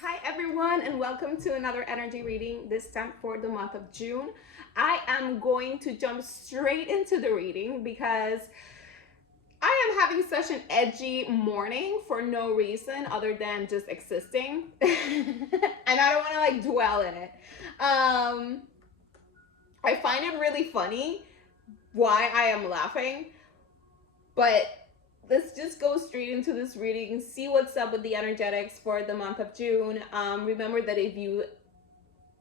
Hi everyone, and welcome to another energy reading, this time for the month of June. I am going to jump straight into the reading because I am having such an edgy morning for no reason other than just existing. And I don't want to like dwell in it. I find it really funny why I am laughing, but let's just go straight into this reading, see what's up with the energetics for the month of June. Remember that if you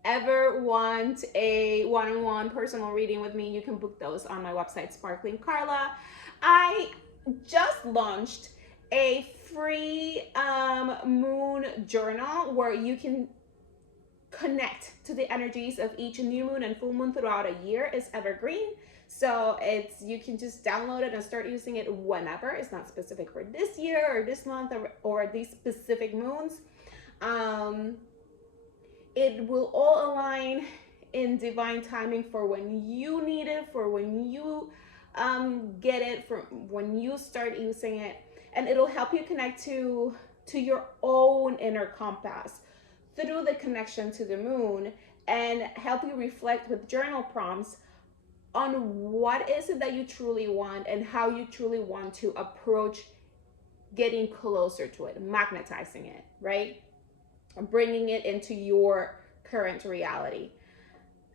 ever want a one-on-one personal reading with me, you can book those on my website, Sparkling Carla. I just launched a free moon journal where you can connect to the energies of each new moon and full moon throughout a year. It's evergreen, so you can just download it and start using it whenever. It's not specific for this year or this month or these specific moons. It will all align in divine timing for when you need it, for when you get it, for when you start using it, and it'll help you connect to your own inner compass through the connection to the moon, and help you reflect with journal prompts on what is it that you truly want and how you truly want to approach getting closer to it, magnetizing it, right? Bringing it into your current reality.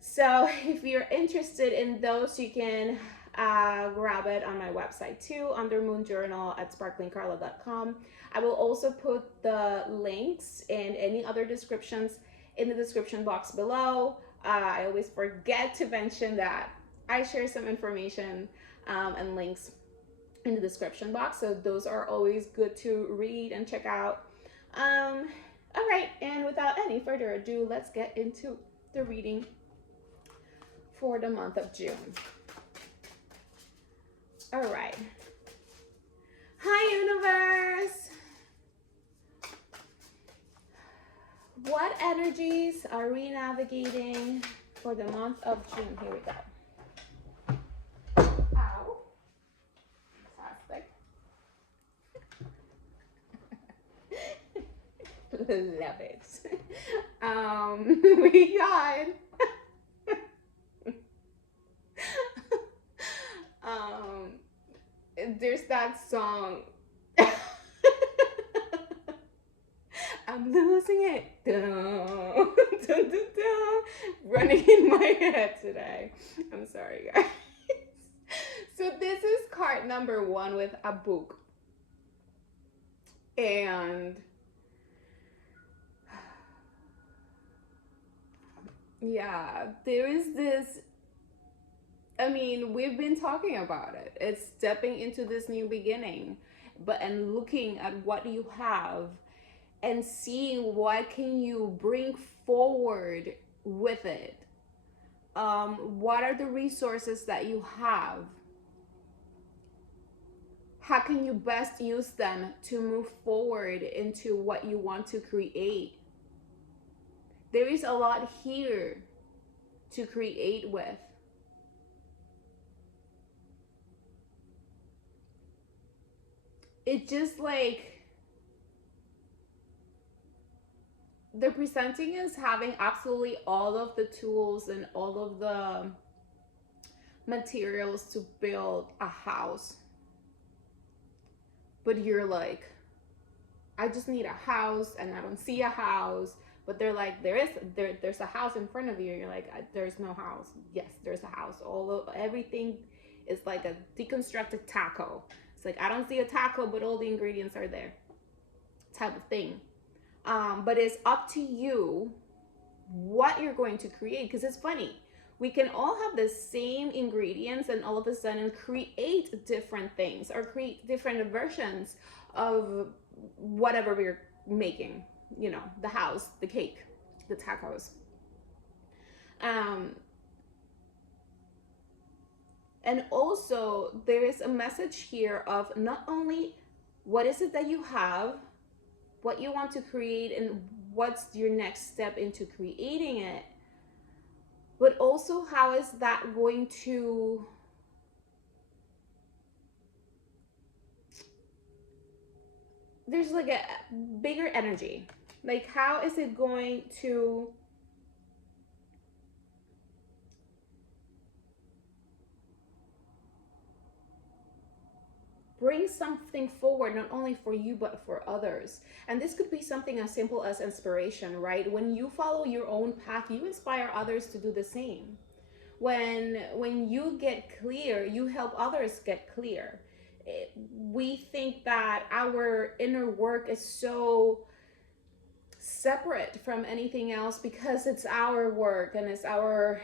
So if you're interested in those, you can grab it on my website too, under Moon Journal at sparklingcarla.com. I will also put the links and any other descriptions in the description box below. I always forget to mention that I share some information and links in the description box, so those are always good to read and check out. All right, and without any further ado, let's get into the reading for the month of June. All right. Hi, universe. What energies are we navigating for the month of June? Here we go. Ow. Fantastic. Love it. We got there's that song. I'm losing it. Dun, dun, dun, dun, running in my head today. I'm sorry, guys. So this is card number 1 with a book. And yeah, there is this, I mean, we've been talking about it. It's stepping into this new beginning, and looking at what you have and seeing what can you bring forward with it. What are the resources that you have? How can you best use them to move forward into what you want to create? There is a lot here to create with. It just like they're presenting as having absolutely all of the tools and all of the materials to build a house. But you're like, I just need a house and I don't see a house. But they're like, there's a house in front of you. You're like, there's no house. Yes, there's a house. Everything is like a deconstructed taco. It's like, I don't see a taco, but all the ingredients are there, type of thing. But it's up to you what you're going to create, because it's funny. We can all have the same ingredients and all of a sudden create different things or create different versions of whatever we're making. You know, the house, the cake, the tacos. And also there is a message here of not only what is it that you have, what you want to create, and what's your next step into creating it, but also how is that going to there's like a bigger energy. Like, how is it going to bring something forward, not only for you but for others? And this could be something as simple as inspiration, right? When you follow your own path, you inspire others to do the same. When you get clear, you help others get clear. We think that our inner work is so separate from anything else because it's our work and it's our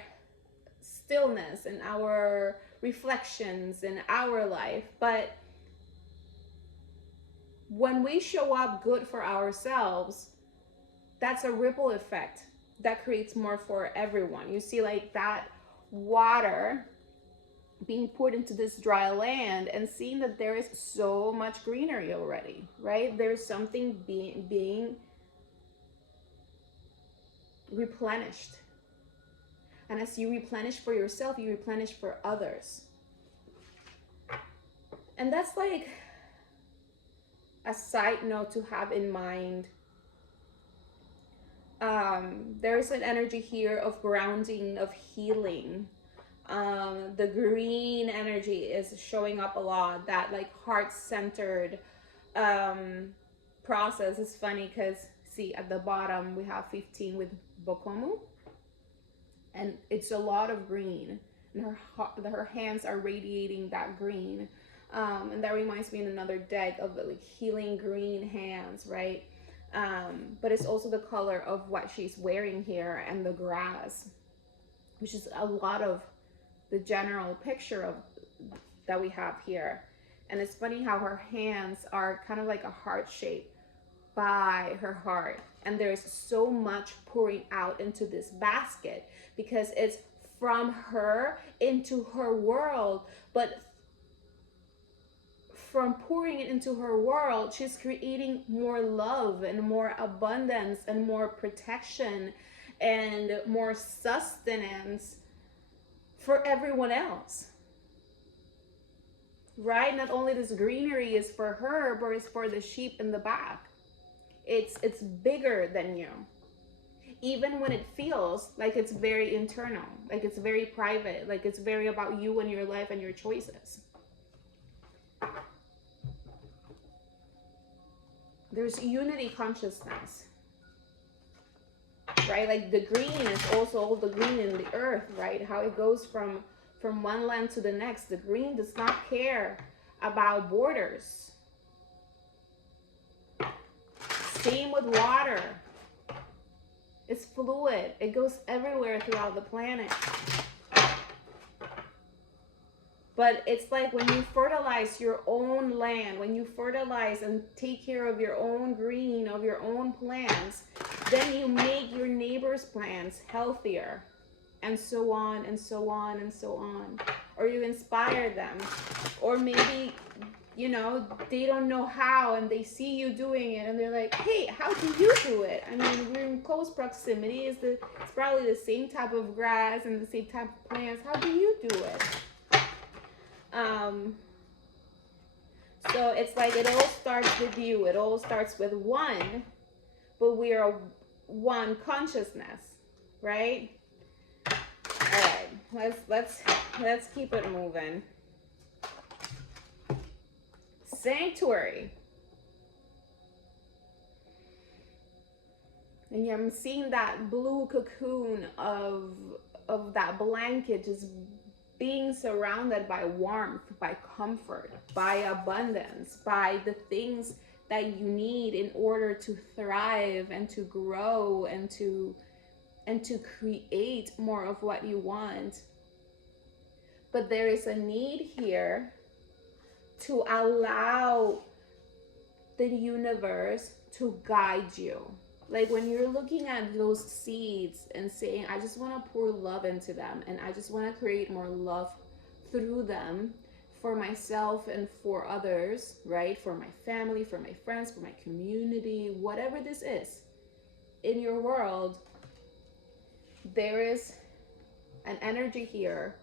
stillness and our reflections in our life. But when we show up good for ourselves, that's a ripple effect that creates more for everyone. You see, like that water being poured into this dry land and seeing that there is so much greenery already, right? There's something being replenished. And as you replenish for yourself, you replenish for others. And that's like a side note to have in mind. There's an energy here of grounding, of healing. The green energy is showing up a lot. That like heart-centered process is funny because see at the bottom we have 15 with Bokomu, and it's a lot of green, and her hands are radiating that green, and that reminds me in another deck of the like healing green hands, right? But it's also the color of what she's wearing here and the grass, which is a lot of the general picture of that we have here. And it's funny how her hands are kind of like a heart shape by her heart, and there's so much pouring out into this basket because it's from her into her world. But from pouring it into her world, she's creating more love and more abundance and more protection and more sustenance for everyone else, right? Not only this greenery is for her, but it's for the sheep in the back. It's bigger than you, even when it feels like it's very internal, like it's very private, like it's very about you and your life and your choices. There's unity consciousness, right? Like the green is also all the green in the earth, right? How it goes from one land to the next. The green does not care about borders. Same with water. It's fluid. It goes everywhere throughout the planet. But it's like when you fertilize your own land, when you fertilize and take care of your own green, of your own plants, then you make your neighbor's plants healthier, and so on and so on and so on. Or you inspire them. Or maybe, you know, they don't know how and they see you doing it and they're like, hey, how do you do it? I mean, we're in close proximity. It's probably the same type of grass and the same type of plants. How do you do it? So it's like it all starts with you. It all starts with one, but we are one consciousness, right? All right, let's keep it moving. Sanctuary. And yeah, I'm seeing that blue cocoon of that blanket just being surrounded by warmth, by comfort, by abundance, by the things that you need in order to thrive and to grow and to create more of what you want. But there is a need here to allow the universe to guide you. Like when you're looking at those seeds and saying, I just want to pour love into them and I just want to create more love through them for myself and for others, right? For my family, for my friends, for my community, whatever this is in your world, there is an energy here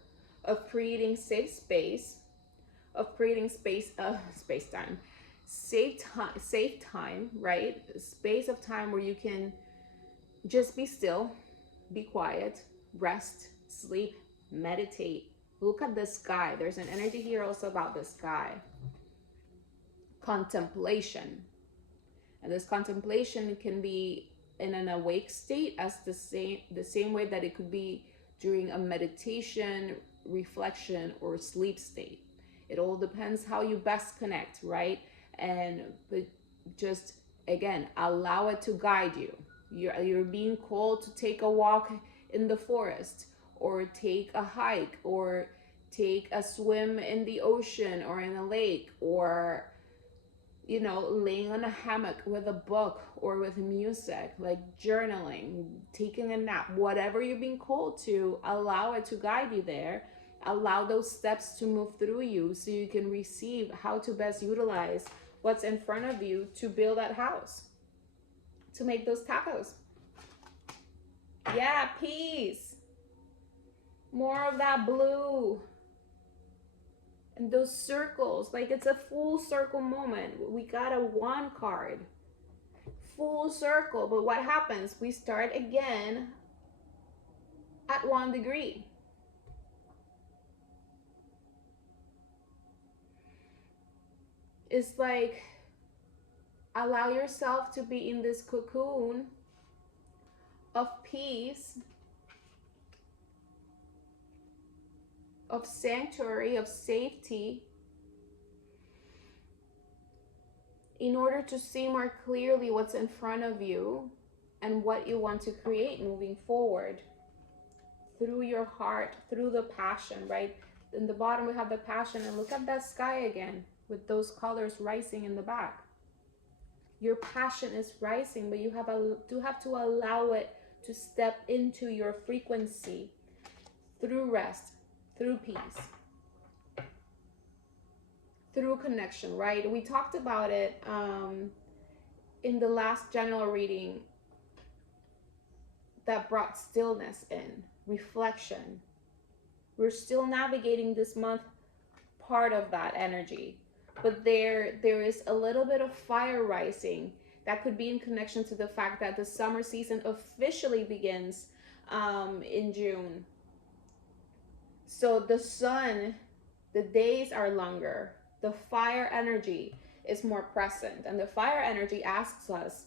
of creating safe space, of creating space-time, safe time, right? A space of time where you can just be still, be quiet, rest, sleep, meditate. Look at the sky. There's an energy here also about the sky. Contemplation. And this contemplation can be in an awake state as the same way that it could be during a meditation, reflection, or sleep state. It all depends how you best connect, right? And but just again, allow it to guide you. You're being called to take a walk in the forest, or take a hike, or take a swim in the ocean or in a lake, or laying on a hammock with a book or with music, like journaling, taking a nap, whatever you're being called to, allow it to guide you there. Allow those steps to move through you so you can receive how to best utilize what's in front of you to build that house, to make those tacos. Yeah, peace. More of that blue. And those circles, like it's a full circle moment. We got a 1 card. Full circle. But what happens? We start again at 1 degree. It's like, allow yourself to be in this cocoon of peace, of sanctuary, of safety, in order to see more clearly what's in front of you and what you want to create moving forward through your heart, through the passion, right? In the bottom we have the passion, and look at that sky again with those colors rising in the back. Your passion is rising, but you have to allow it to step into your frequency through rest, through peace, through connection, right? We talked about it in the last general reading that brought stillness in, reflection. We're still navigating this month part of that energy, but there is a little bit of fire rising that could be in connection to the fact that the summer season officially begins in June. So the sun, the days are longer, the fire energy is more present, and the fire energy asks us,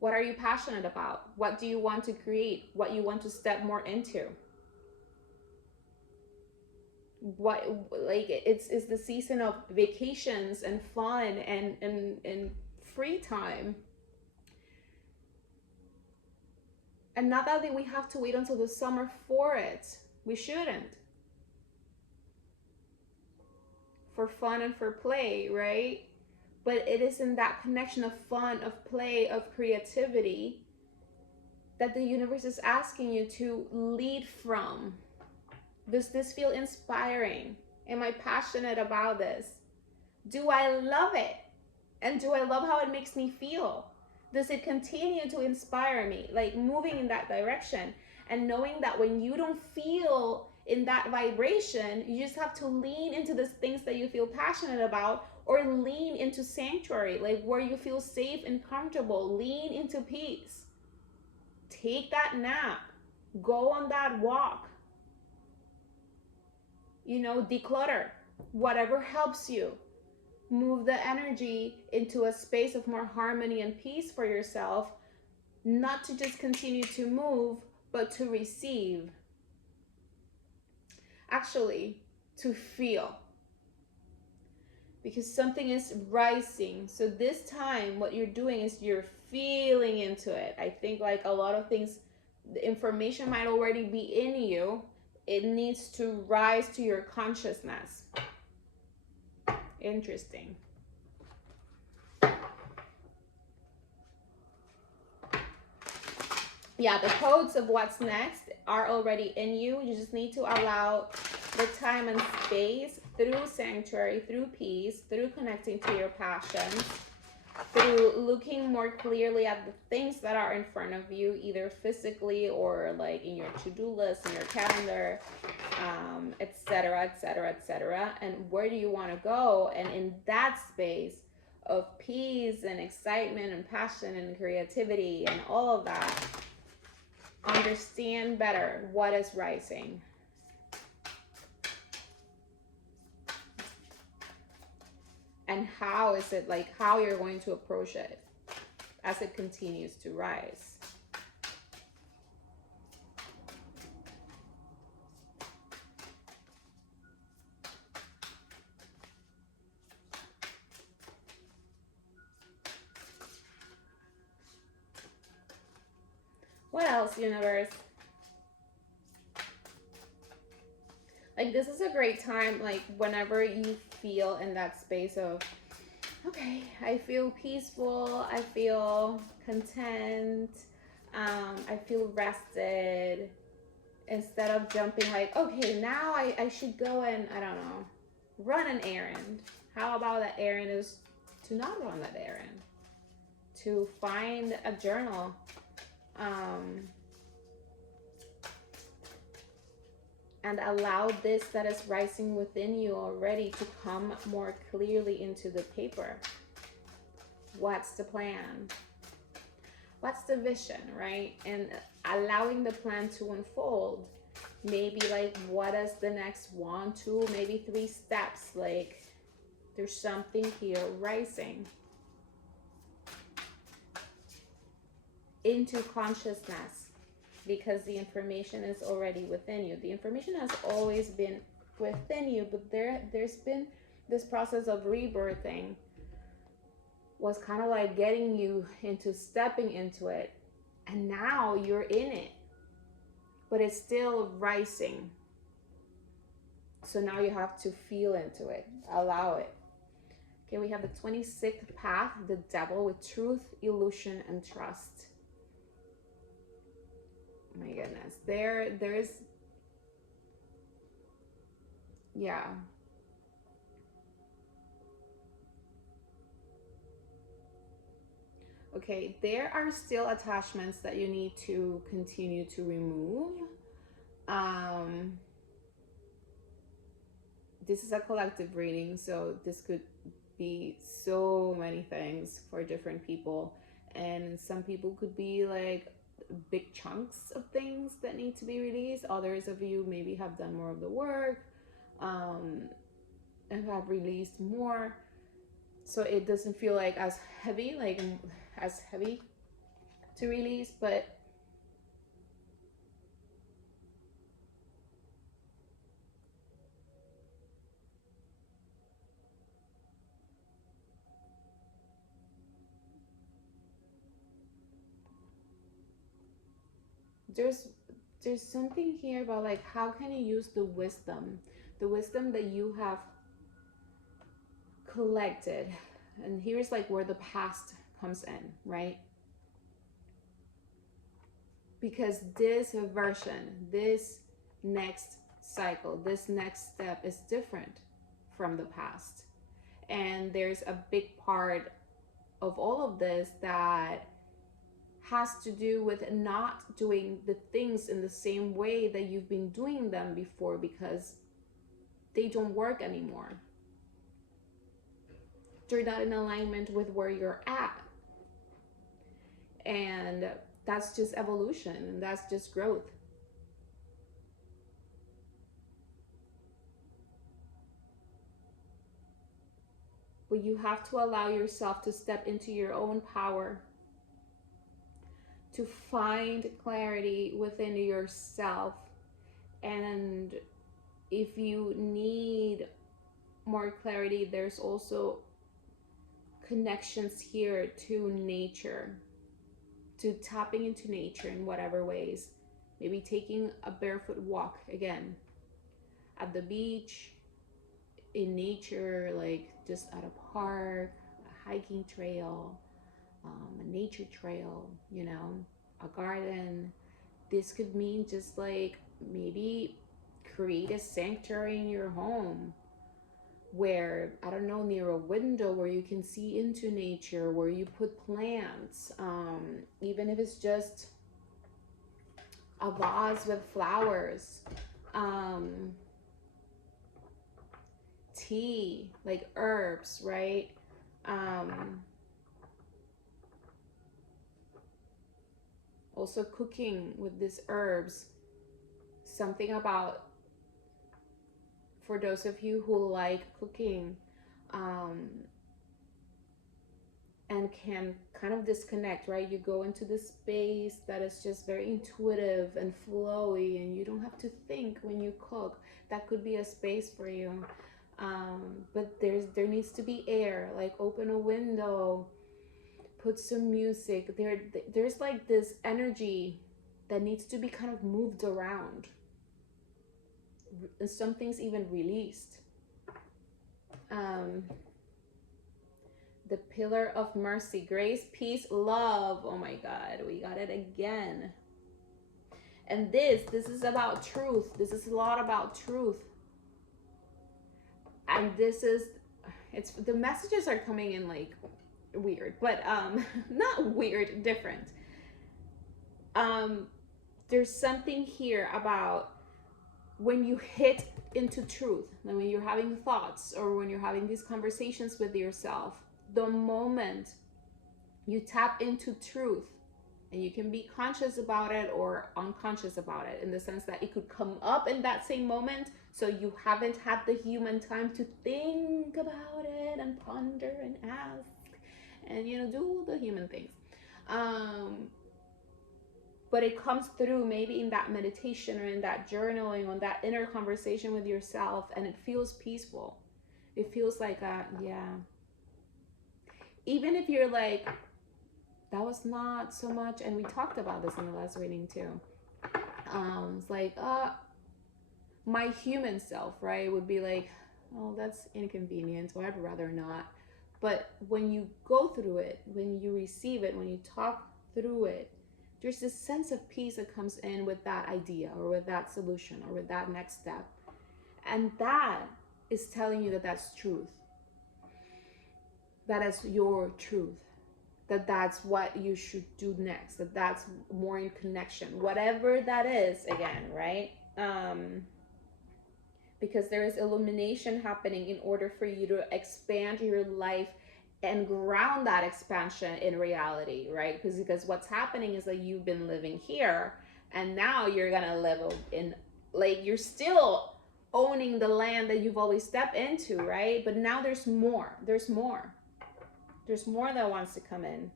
what are you passionate about? What do you want to create? What you want to step more into? What, like, it's the season of vacations and fun and free time. And not that we have to wait until the summer for it. We shouldn't. For fun and for play, right? But it is in that connection of fun, of play, of creativity that the universe is asking you to lead from. Does this feel inspiring? Am I passionate about this? Do I love it? And do I love how it makes me feel? Does it continue to inspire me? Like moving in that direction, and knowing that when you don't feel in that vibration, you just have to lean into the things that you feel passionate about, or lean into sanctuary, like where you feel safe and comfortable. Lean into peace. Take that nap. Go on that walk. Declutter. Whatever helps you. Move the energy into a space of more harmony and peace for yourself. Not to just continue to move, but to receive. Actually, to feel. Because something is rising. So this time, what you're doing is you're feeling into it. I think like a lot of things, the information might already be in you. It needs to rise to your consciousness. Interesting. Yeah, the codes of what's next are already in you. You just need to allow the time and space through sanctuary, through peace, through connecting to your passions, through looking more clearly at the things that are in front of you, either physically or like in your to-do list, in your calendar, etc., etc., etc. And where do you want to go? And in that space of peace and excitement and passion and creativity and all of that, understand better what is rising. And how is it, like, how you're going to approach it as it continues to rise. What else, universe? Like, this is a great time, like, whenever you feel in that space of, okay, I feel peaceful, I feel content, I feel rested, instead of jumping like, okay, now I should go and, I don't know, run an errand. How about that errand is to not run that errand, to find a journal, and allow this that is rising within you already to come more clearly into the paper. What's the plan? What's the vision, right? And allowing the plan to unfold. Maybe like, what is the next 1, 2, maybe 3 steps? Like, there's something here rising into consciousness, because the information is already within you. The information has always been within you, but there's been this process of rebirthing, was kind of like getting you into stepping into it, and now you're in it, but it's still rising. So now you have to feel into it, allow it. Okay, we have the 26th path, the devil, with truth, illusion, and trust. My goodness, there's, yeah. Okay, there are still attachments that you need to continue to remove. This is a collective reading, so this could be so many things for different people. And some people could be like big chunks of things that need to be released. Others of you maybe have done more of the work, and have released more. So it doesn't feel like as heavy, to release, but there's something here about like, how can you use the wisdom that you have collected. And here's like where the past comes in, right? Because this version, this next cycle, this next step is different from the past. And there's a big part of all of this that has to do with not doing the things in the same way that you've been doing them before, because they don't work anymore. They're not in alignment with where you're at. And that's just evolution, and that's just growth. But you have to allow yourself to step into your own power, to find clarity within yourself. And if you need more clarity, there's also connections here to nature, to tapping into nature in whatever ways. Maybe taking a barefoot walk again at the beach, in nature, like just at a park, a hiking trail, a nature trail, you know, a garden. This could mean just like maybe create a sanctuary in your home where, I don't know, near a window where you can see into nature, where you put plants, even if it's just a vase with flowers, tea, like herbs, right? Um, Also cooking with these herbs, something about, for those of you who like cooking, um, and can kind of disconnect, right? You go into this space that is just very intuitive and flowy, and you don't have to think when you cook. That could be a space for you. But there needs to be air, like open a window, put some music. There's like this energy that needs to be kind of moved around, and some things even released. Um, the pillar of mercy, grace, peace, love. Oh my God, we got it again. And this is about truth. This is a lot about truth. And it's the messages are coming in like weird, but not weird, different. There's something here about when you hit into truth, and when you're having thoughts or when you're having these conversations with yourself, the moment you tap into truth, and you can be conscious about it or unconscious about it, in the sense that it could come up in that same moment, so you haven't had the human time to think about it and ponder and ask and do the human things. But it comes through maybe in that meditation or in that journaling, on that inner conversation with yourself, and it feels peaceful. It feels like yeah, even if you're like, that was not so much, and we talked about this in the last reading too. It's like my human self, right, would be like, oh, that's inconvenient, or I'd rather not. But when you go through it, when you receive it, when you talk through it, there's this sense of peace that comes in with that idea or with that solution or with that next step. And that is telling you that that's truth. That is your truth. That's what you should do next. That's more in connection. Whatever that is, again, right? Because there is illumination happening in order for you to expand your life and ground that expansion in reality, right? Because what's happening is that you've been living here, and now you're gonna live in, like, you're still owning the land that you've always stepped into, right? But now there's more that wants to come in.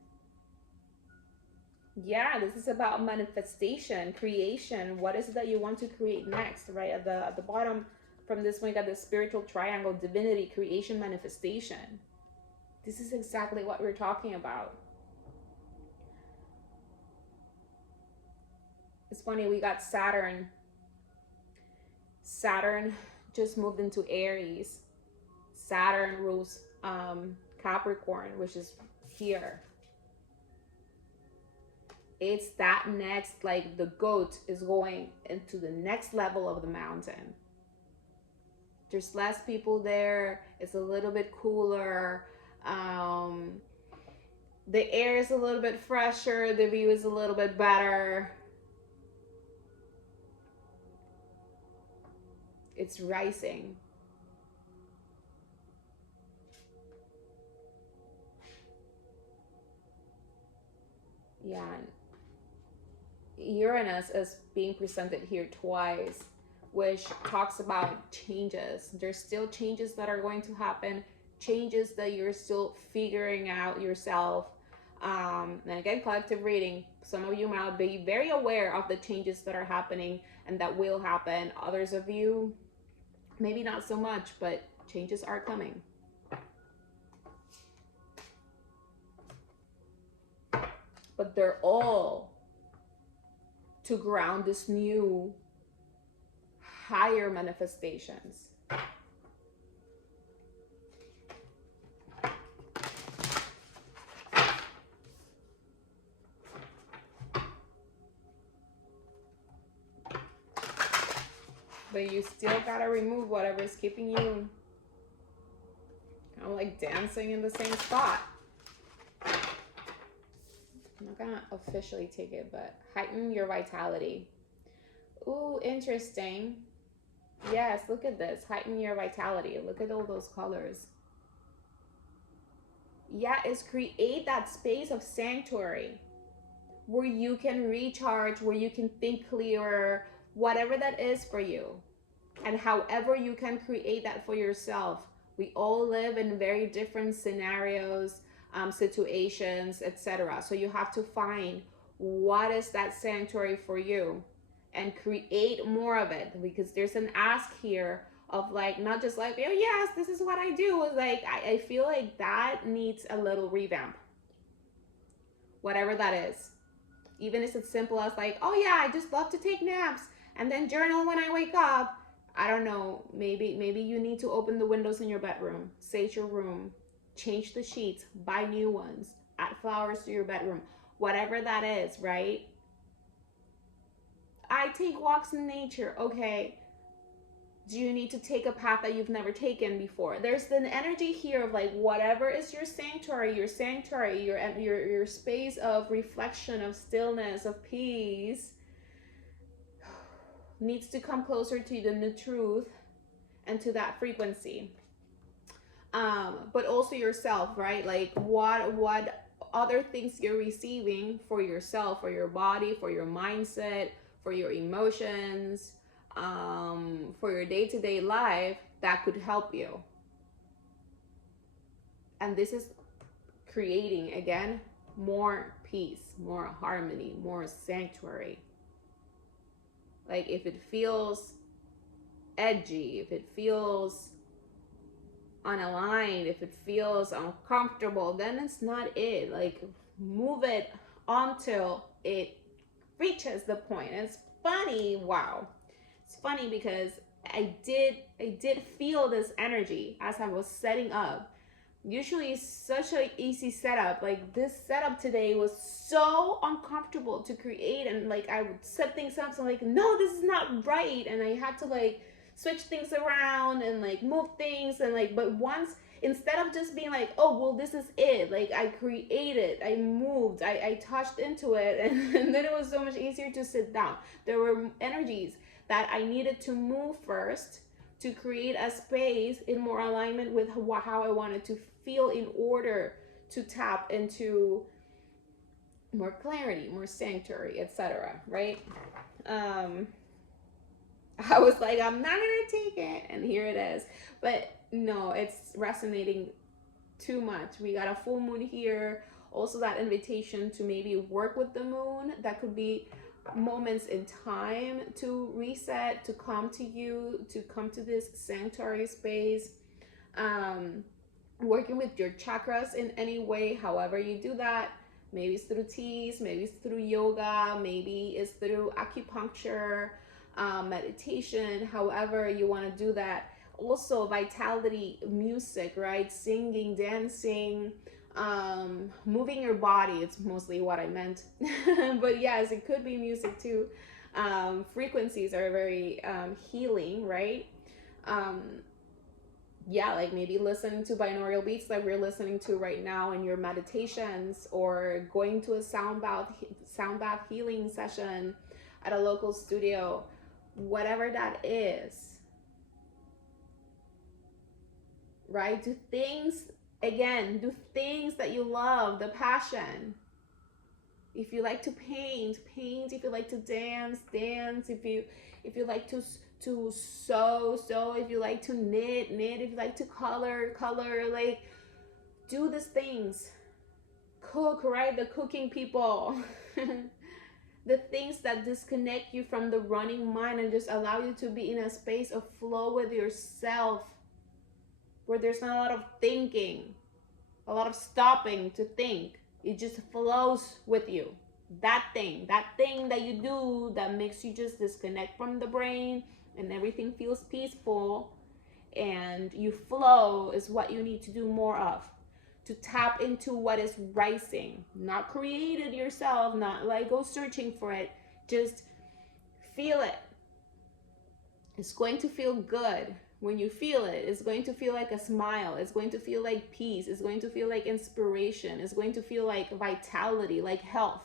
Yeah, this is about manifestation, creation. What is it that you want to create next, right? At the bottom from this one, you got the spiritual triangle: divinity, creation, manifestation. This is exactly what we're talking about. It's funny, we got Saturn. Saturn just moved into Aries. Saturn rules Capricorn, which is here. It's that next, like the goat is going into the next level of the mountain. There's less people there. It's a little bit cooler. The air is a little bit fresher. The view is a little bit better. It's rising. Yeah. Uranus is being presented here twice, which talks about changes. There's still changes that are going to happen, changes that you're still figuring out yourself. And again, collective reading, some of you might be very aware of the changes that are happening and that will happen. Others of you, maybe not so much, but changes are coming. But they're all to ground this new, higher manifestations. But you still gotta remove whatever is keeping you kind of like dancing in the same spot. I'm not gonna officially take it, but heighten your vitality. Ooh, interesting. Yes, look at this. Heighten your vitality. Look at all those colors. Yeah, is create that space of sanctuary where you can recharge, where you can think clearer, whatever that is for you. And however you can create that for yourself. We all live in very different scenarios, situations, etc. So you have to find what is that sanctuary for you and create more of it, because there's an ask here of like, not just like, oh yes, this is what I do. It's like I feel like that needs a little revamp, whatever that is. Even if it's simple as like, oh yeah, I just love to take naps and then journal when I wake up. I don't know, maybe you need to open the windows in your bedroom, sage your room, change the sheets, buy new ones, add flowers to your bedroom, whatever that is, right? I take walks in nature. Okay, do you need to take a path that you've never taken before? There's an energy here of like, whatever is your sanctuary, your space of reflection, of stillness, of peace, needs to come closer to the truth and to that frequency. But also yourself, right? Like what other things you're receiving for yourself, for your body, for your mindset, for your emotions, for your day-to-day life that could help you. And this is creating, again, more peace, more harmony, more sanctuary. Like if it feels edgy, if it feels unaligned, if it feels uncomfortable, then it's not it. Like move it until it reaches the point. And it's funny, wow. It's funny because I did feel this energy as I was setting up. Usually it's such an easy setup. Like this setup today was so uncomfortable to create, and like I would set things up, so I'm like, no, this is not right, and I had to like switch things around and like move things, and like, but once, instead of just being like, oh well, this is it, like I created, I moved, I touched into it, and then it was so much easier to sit down. There were energies that I needed to move first to create a space in more alignment with how I wanted to feel in order to tap into more clarity, more sanctuary, etc. Right? I was like, I'm not gonna take it, and here it is. But no, it's resonating too much. We got a full moon here. Also, that invitation to maybe work with the moon. That could be moments in time to reset, to come to you, to come to this sanctuary space. Working with your chakras in any way, however you do that. Maybe it's through teas, maybe it's through yoga, maybe it's through acupuncture, meditation, however you want to do that. Also, vitality, music, right? Singing, dancing, moving your body. It's mostly what I meant. But yes, it could be music too. Frequencies are very healing, right? Yeah, like maybe listening to binaural beats like we're listening to right now in your meditations, or going to a sound bath healing session at a local studio, whatever that is, right? Do things that you love, the passion. If you like to paint, paint. If you like to dance, dance. If you like to sew, if you like to knit, if you like to color, like do these things. Cook, right? The cooking people. The things that disconnect you from the running mind and just allow you to be in a space of flow with yourself, where there's not a lot of thinking, a lot of stopping to think. It just flows with you. That thing that you do that makes you just disconnect from the brain, and everything feels peaceful and you flow, is what you need to do more of, to tap into what is rising. Not created yourself, not like go searching for it, just feel it. It's going to feel good. When you feel it, it's going to feel like a smile. It's going to feel like peace. It's going to feel like inspiration. It's going to feel like vitality, like health,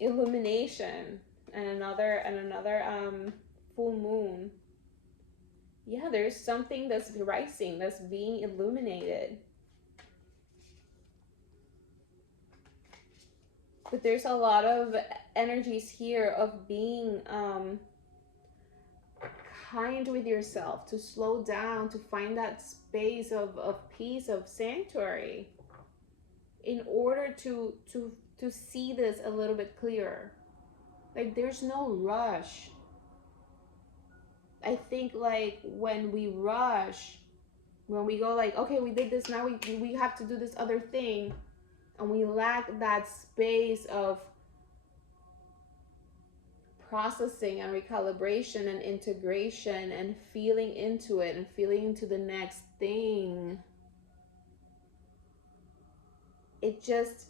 illumination. And another full moon. Yeah, there's something that's rising, that's being illuminated. But there's a lot of energies here of being kind with yourself, to slow down, to find that space of peace, of sanctuary, in order to see this a little bit clearer. Like, there's no rush. I think, like, when we rush, when we go like, okay, we did this, now we have to do this other thing, and we lack that space of processing and recalibration and integration and feeling into it and feeling into the next thing, it just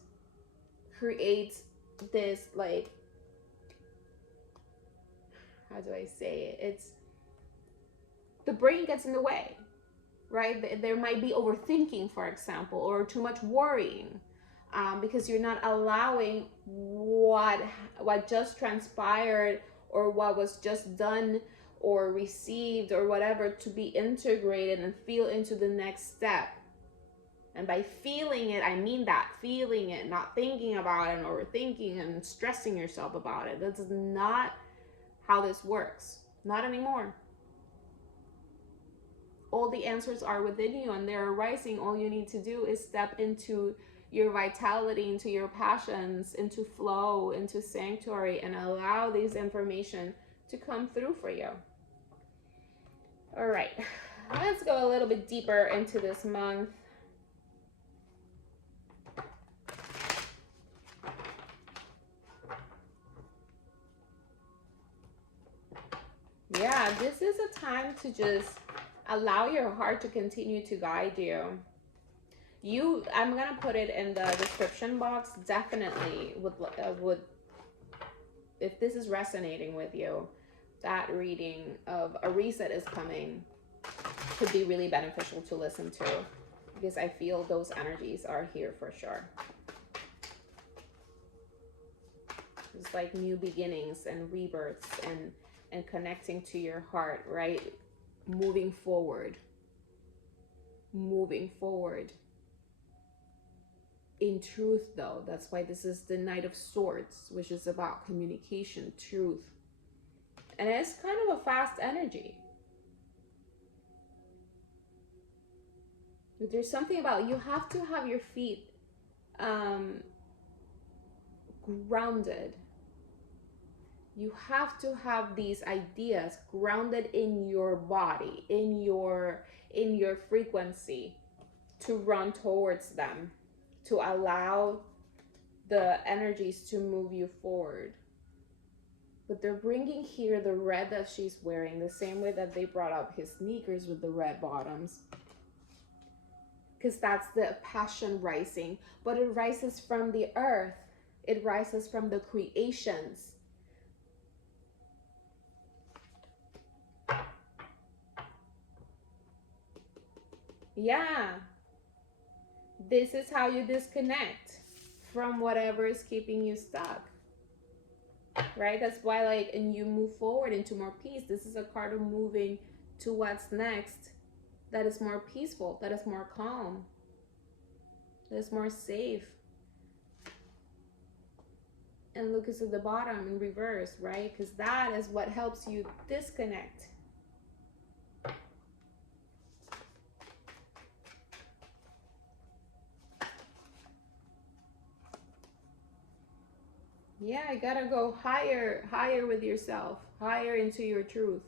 creates this, like, how do I say it? It's, the brain gets in the way, right? There might be overthinking, for example, or too much worrying, because you're not allowing what just transpired, or what was just done or received or whatever, to be integrated and feel into the next step. And by feeling it, I mean that, feeling it, not thinking about it and overthinking and stressing yourself about it. That's not how this works. Not anymore. All the answers are within you, and they're arising. All you need to do is step into your vitality, into your passions, into flow, into sanctuary, and allow these information to come through for you. All right, let's go a little bit deeper into this month. Yeah, this is a time to just allow your heart to continue to guide you. I'm gonna put it in the description box. Definitely would, if this is resonating with you, that reading of A Reset Is Coming could be really beneficial to listen to, because I feel those energies are here for sure. It's like new beginnings and rebirths, and connecting to your heart, right? Moving forward in truth, though. That's why this is the Knight of Swords, which is about communication, truth, and it's kind of a fast energy. But there's something about, you have to have your feet grounded. You have to have these ideas grounded in your body, in your frequency, to run towards them, to allow the energies to move you forward. But they're bringing here the red that she's wearing, the same way that they brought up his sneakers with the red bottoms, because that's the passion rising. But it rises from the earth, it rises from the creations. Yeah, this is how you disconnect from whatever is keeping you stuck, right? That's why, like, and you move forward into more peace. This is a card of moving to what's next, that is more peaceful, that is more calm, that is more safe. And look, it's at the bottom in reverse, right? Because that is what helps you disconnect. Yeah, you gotta go higher with yourself, higher into your truth.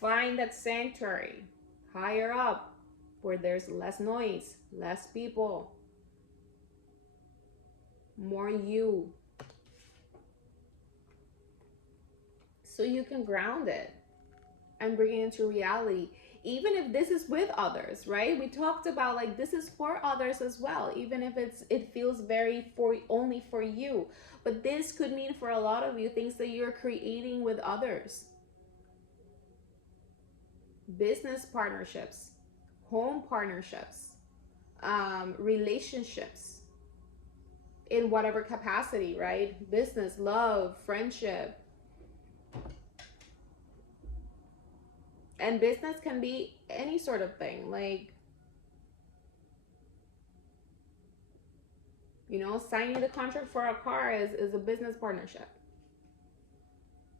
Find that sanctuary higher up, where there's less noise, less people, more you. So you can ground it and bring it into reality. Even if this is with others, right? We talked about, like, this is for others as well, even if it feels very only for you. But this could mean for a lot of you things that you're creating with others. Business partnerships, home partnerships, relationships, in whatever capacity, right? Business, love, friendship. And business can be any sort of thing. Like, You know, signing the contract for a car is a business partnership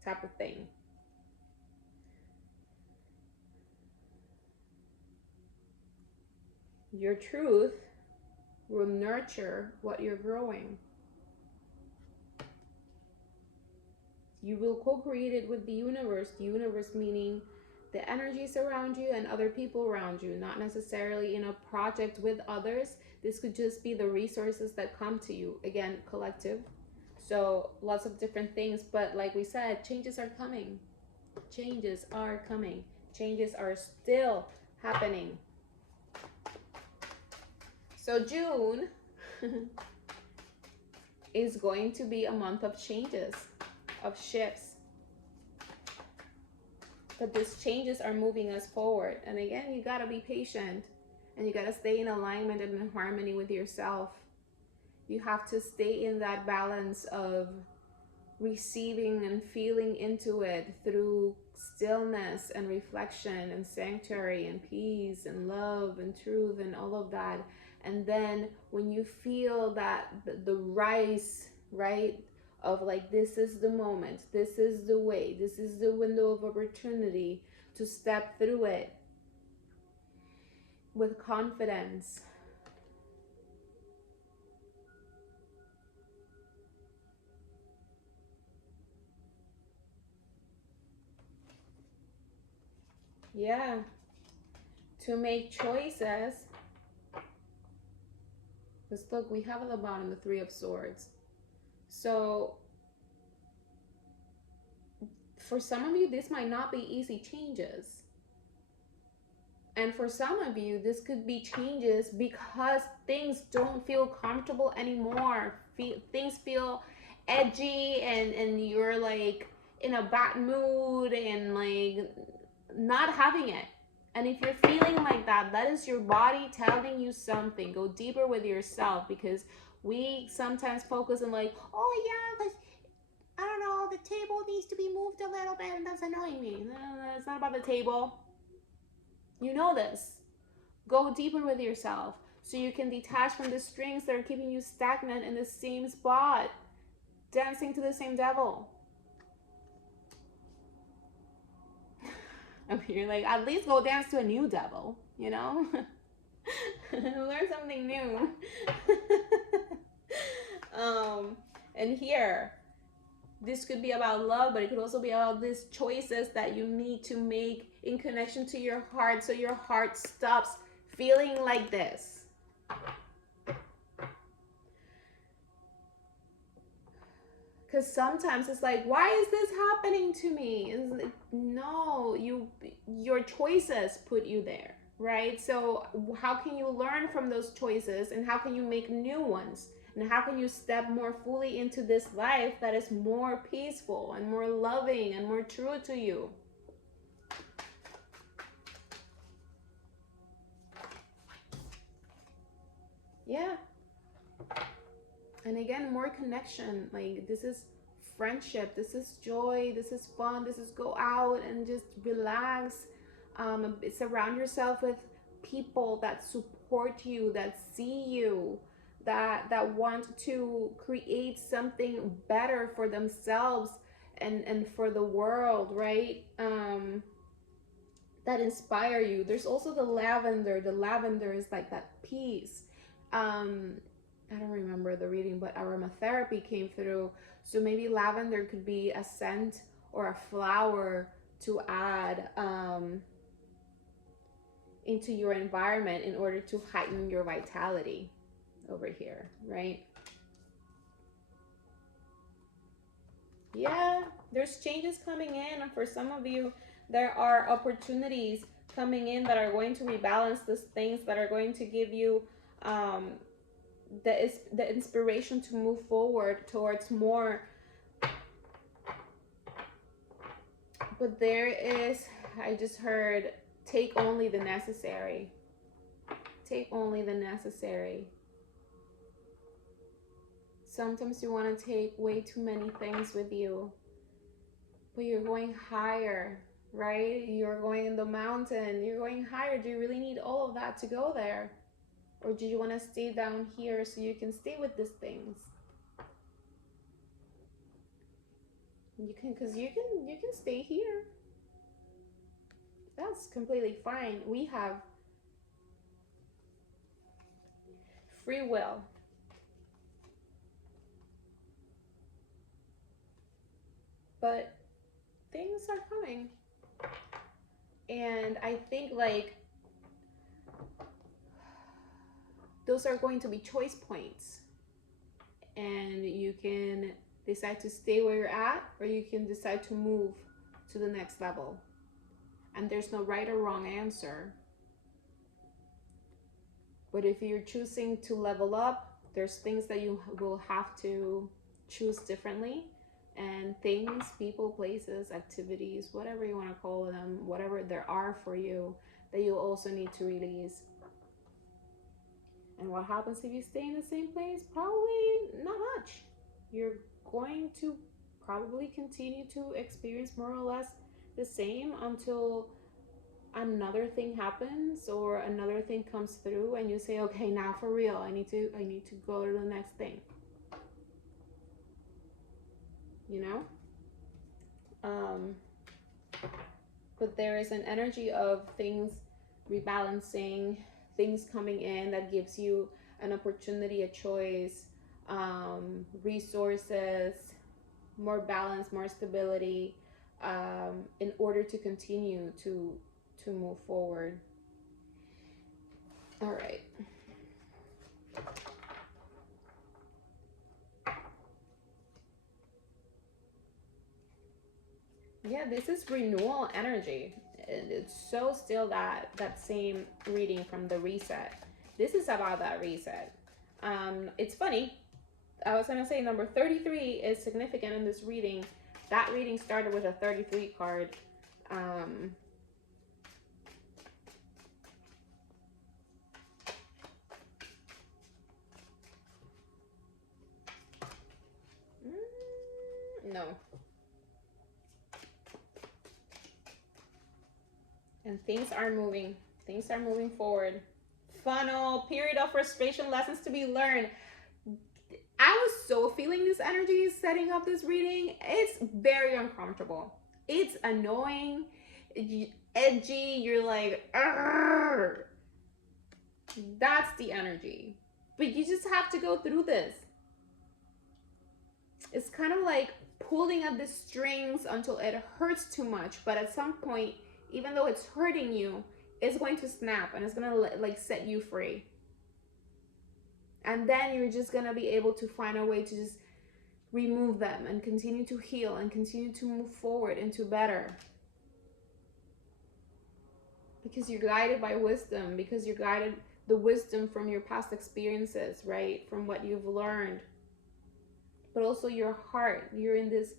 type of thing. Your truth will nurture what you're growing. You will co-create it with the universe. The universe meaning the energies around you and other people around you, not necessarily in a project with others. This could just be the resources that come to you. Again, collective. So lots of different things. But like we said, changes are coming. Changes are coming. Changes are still happening. So June is going to be a month of changes, of shifts. But these changes are moving us forward. And again, you gotta be patient and you gotta stay in alignment and in harmony with yourself. You have to stay in that balance of receiving and feeling into it through stillness and reflection and sanctuary and peace and love and truth and all of that. And then when you feel that the rise, right, of like, this is the moment, this is the way, this is the window of opportunity to step through it with confidence. Yeah, to make choices. Because look, we have at the bottom the Three of Swords. So for some of you, this might not be easy changes. And for some of you, this could be changes because things don't feel comfortable anymore. Things feel edgy and you're like in a bad mood and like not having it. And if you're feeling like that, that is your body telling you something. Go deeper with yourself, because we sometimes focus on like, oh yeah, because I don't know, the table needs to be moved a little bit and that's annoying me. It's not about the table. You know this. Go deeper with yourself so you can detach from the strings that are keeping you stagnant in the same spot, dancing to the same devil. I mean, you're like, at least go dance to a new devil, you know? Learn something new. And here, this could be about love, but it could also be about these choices that you need to make in connection to your heart, so your heart stops feeling like this. Because sometimes it's like, why is this happening to me? Like, no, your choices put you there, right? So how can you learn from those choices, and how can you make new ones? And how can you step more fully into this life that is more peaceful and more loving and more true to you? Yeah. And again, more connection. Like, this is friendship, this is joy, this is fun, this is go out and just relax. Surround yourself with people that support you, that see you, that want to create something better for themselves and for the world, right? That inspire you. There's also the lavender. The lavender is like that peace. I don't remember the reading, but aromatherapy came through. So maybe lavender could be a scent or a flower to add into your environment in order to heighten your vitality over here, right? Yeah, there's changes coming in, and for some of you, there are opportunities coming in that are going to rebalance these things, that are going to give you the inspiration to move forward towards more. But there is, I just heard, take only the necessary. Take only the necessary. Sometimes you want to take way too many things with you, but you're going higher, right? You're going in the mountain, you're going higher. Do you really need all of that to go there? Or do you want to stay down here so you can stay with these things? You can, because you can stay here. That's completely fine. We have free will. But things are coming. And I think like those are going to be choice points. And you can decide to stay where you're at, or you can decide to move to the next level. And there's no right or wrong answer. But if you're choosing to level up, there's things that you will have to choose differently. And things, people, places, activities, whatever you want to call them, whatever there are for you, that you also need to release. And what happens if you stay in the same place? Probably not much. You're going to probably continue to experience more or less the same until another thing happens or another thing comes through and you say, okay, now for real, I need to go to the next thing. You know? But there is an energy of things rebalancing, things coming in that gives you an opportunity, a choice, resources, more balance, more stability, in order to continue to move forward. All right. Yeah, this is renewal energy. It's so still that same reading from the reset. This is about that reset. It's funny. I was gonna say number 33 is significant in this reading. That reading started with a 33 card. No. And things are moving. Things are moving forward. Funnel, period of frustration, lessons to be learned. I was so feeling this energy setting up this reading. It's very uncomfortable. It's annoying, edgy. You're like, argh. That's the energy. But you just have to go through this. It's kind of like pulling at the strings until it hurts too much. But at some point, even though it's hurting you, it's going to snap and it's going to like set you free. And then you're just going to be able to find a way to just remove them and continue to heal and continue to move forward into better. Because you're guided by wisdom, because you're guided the wisdom from your past experiences, right? From what you've learned. But also your heart. You're in this,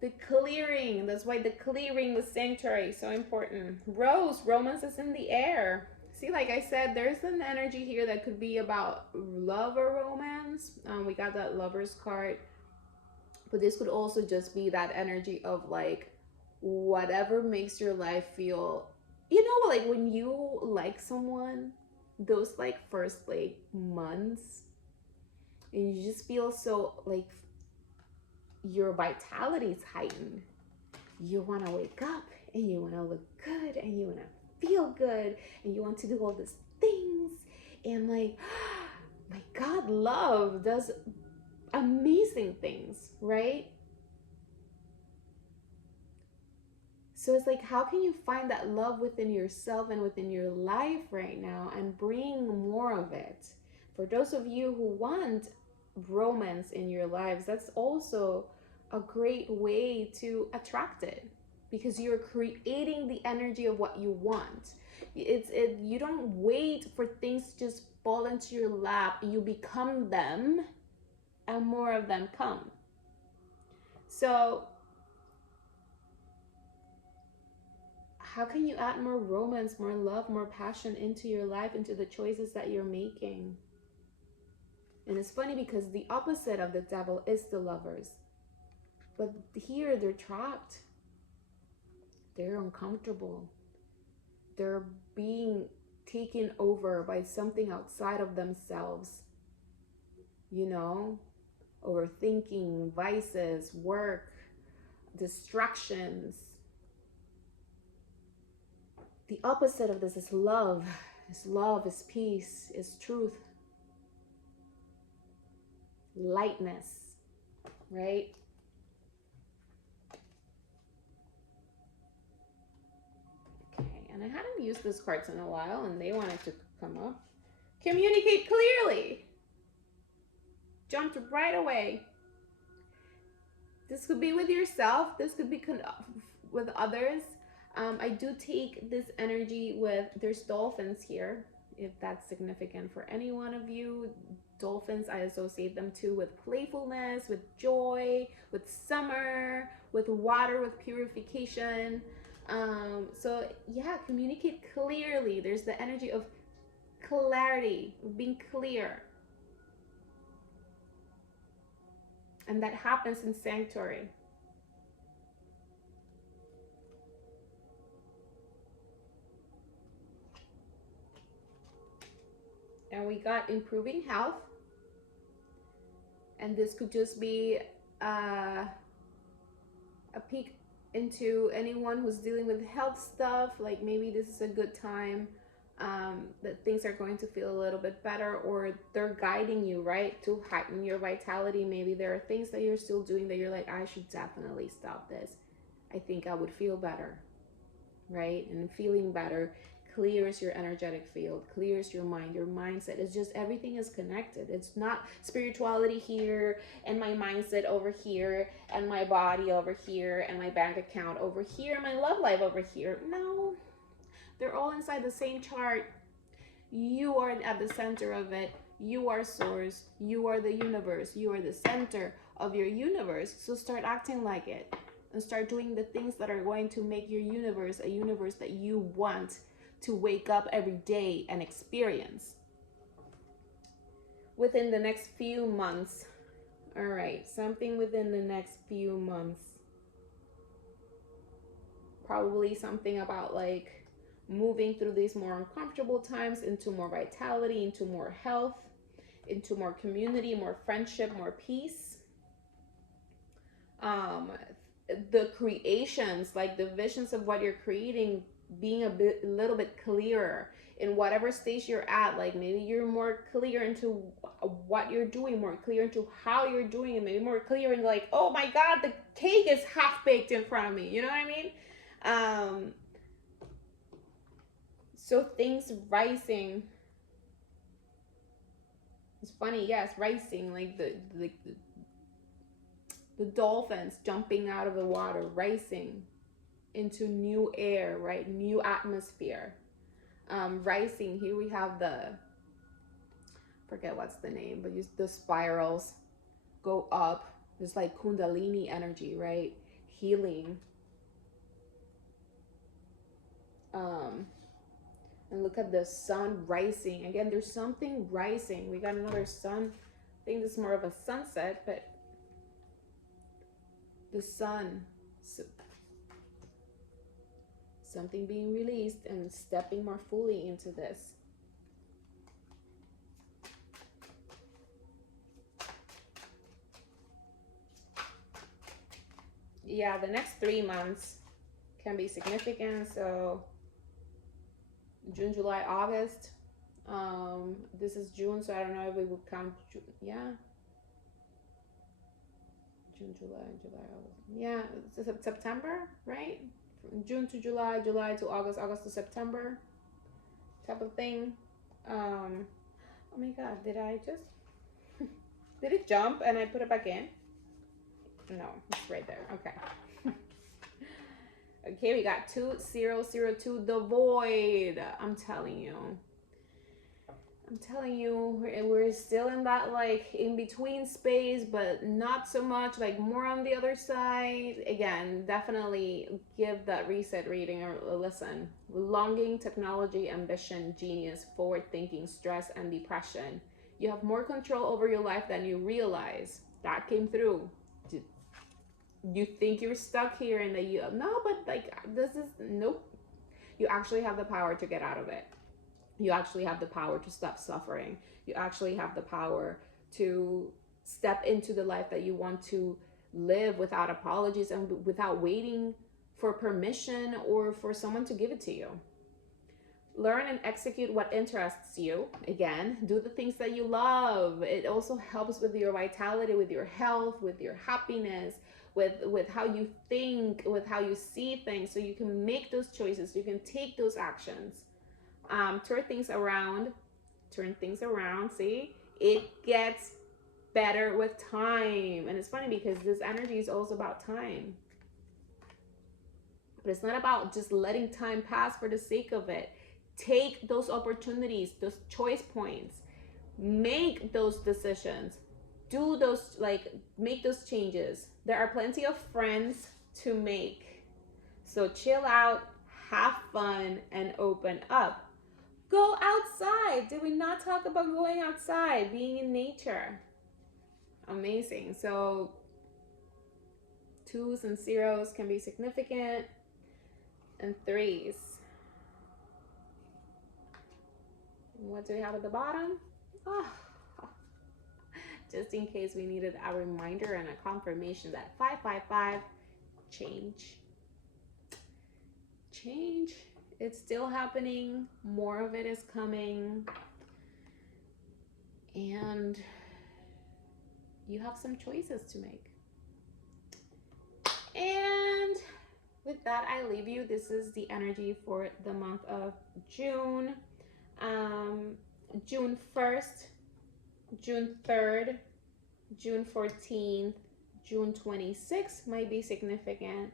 the clearing. That's why the clearing, the sanctuary is so important. Rose, romance is in the air. See, like I said, there's an energy here that could be about love or romance. We got that Lover's card. But this could also just be that energy of like whatever makes your life feel, you know, like when you like someone, those like first like months, and you just feel so like your vitality is heightened. You want to wake up and you want to look good and you want to feel good and you want to do all these things, and like, my God, love does amazing things, right? So it's like, how can you find that love within yourself and within your life right now and bring more of it? For those of you who want romance in your lives, that's also a great way to attract it, because you're creating the energy of what you want. You don't wait for things to just fall into your lap. You become them, and more of them come. So how can you add more romance, more love, more passion into your life, into the choices that you're making? And it's funny because the opposite of the devil is the Lovers. But here they're trapped. They're uncomfortable. They're being taken over by something outside of themselves, you know, overthinking, vices, work, distractions. The opposite of this is love. Is love, is peace, is truth, lightness, right? Okay, and I hadn't used these cards in a while and they wanted to come up. Communicate clearly. Jumped right away. This could be with yourself. This could be with others. I do take this energy with, there's dolphins here, if that's significant for any one of you. Dolphins, I associate them too with playfulness, with joy, with summer, with water, with purification. So yeah, communicate clearly. There's the energy of clarity, being clear. And that happens in sanctuary. And we got improving health. And this could just be a peek into anyone who's dealing with health stuff. Like maybe this is a good time that things are going to feel a little bit better, or they're guiding you, right, to heighten your vitality. Maybe there are things that you're still doing that you're like, I should definitely stop this. I think I would feel better, right? And feeling better clears your energetic field, clears your mind, your mindset. It's just everything is connected. It's not spirituality here and my mindset over here and my body over here and my bank account over here, my love life over here. No, they're all inside the same chart. You are at the center of it. You are source. You are the universe. You are the center of your universe. So start acting like it and start doing the things that are going to make your universe a universe that you want to wake up every day and experience within the next few months. All right, something within the next few months. Probably something about like moving through these more uncomfortable times into more vitality, into more health, into more community, more friendship, more peace. The creations, like the visions of what you're creating, being a little bit clearer in whatever stage you're at. Like maybe you're more clear into what you're doing, more clear into how you're doing it, maybe more clear in like, oh my god, the cake is half baked in front of me, you know what I mean? So things rising. It's funny, yes, rising, like the dolphins jumping out of the water, rising into new air, right? New atmosphere. Rising, here we have forget what's the name, but the spirals go up. It's like Kundalini energy, right? Healing. And look at the sun rising. Again, there's something rising. We got another sun. I think this is more of a sunset, but the sun. Something being released and stepping more fully into this. Yeah, the next 3 months can be significant. So June, July, August. This is June, so I don't know if we would count June. Yeah. June, July, August. Yeah, it's September, right? From June to July, July to August, August to September type of thing. Oh my god, did I just did it jump and I put it back in? No, it's right there. Okay. Okay, we got 2002, the void. I'm telling you, we're still in that like in between space, but not so much, like more on the other side. Again, definitely give that reset reading a listen. Longing, technology, ambition, genius, forward thinking, stress, and depression. You have more control over your life than you realize. That came through. You think you're stuck here and that but like this is nope. You actually have the power to get out of it. You actually have the power to stop suffering. You actually have the power to step into the life that you want to live without apologies and without waiting for permission or for someone to give it to you. Learn and execute what interests you. Again, do the things that you love. It also helps with your vitality, with your health, with your happiness, with how you think, with how you see things, so you can make those choices, you can take those actions. Turn things around. See, it gets better with time. And it's funny because this energy is also about time, but it's not about just letting time pass for the sake of it. Take those opportunities, those choice points, make those decisions, do those, like, make those changes. There are plenty of friends to make, so chill out, have fun, and open up. Go outside. Did we not talk about going outside, being in nature? Amazing. So 2s and 0s can be significant, and 3s. What do we have at the bottom? Oh, just in case we needed a reminder and a confirmation that 555, change. It's still happening. More of it is coming. And you have some choices to make. And with that, I leave you. This is the energy for the month of June. June 1st, June 3rd, June 14th, June 26th might be significant.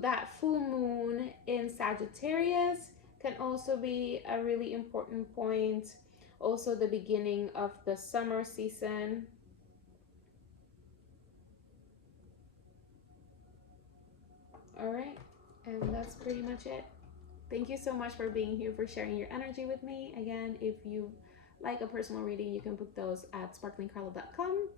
That full moon in Sagittarius can also be a really important point. Also the beginning of the summer season. All right, and that's pretty much it. Thank you so much for being here, for sharing your energy with me. Again, if you like a personal reading, you can book those at sparklingcarla.com.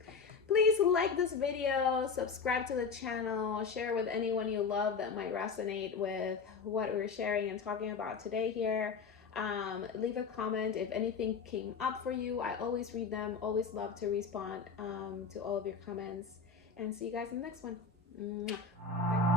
Please like this video, subscribe to the channel, share with anyone you love that might resonate with what we're sharing and talking about today here. Leave a comment if anything came up for you. I always read them, always love to respond to all of your comments. And see you guys in the next one. Bye.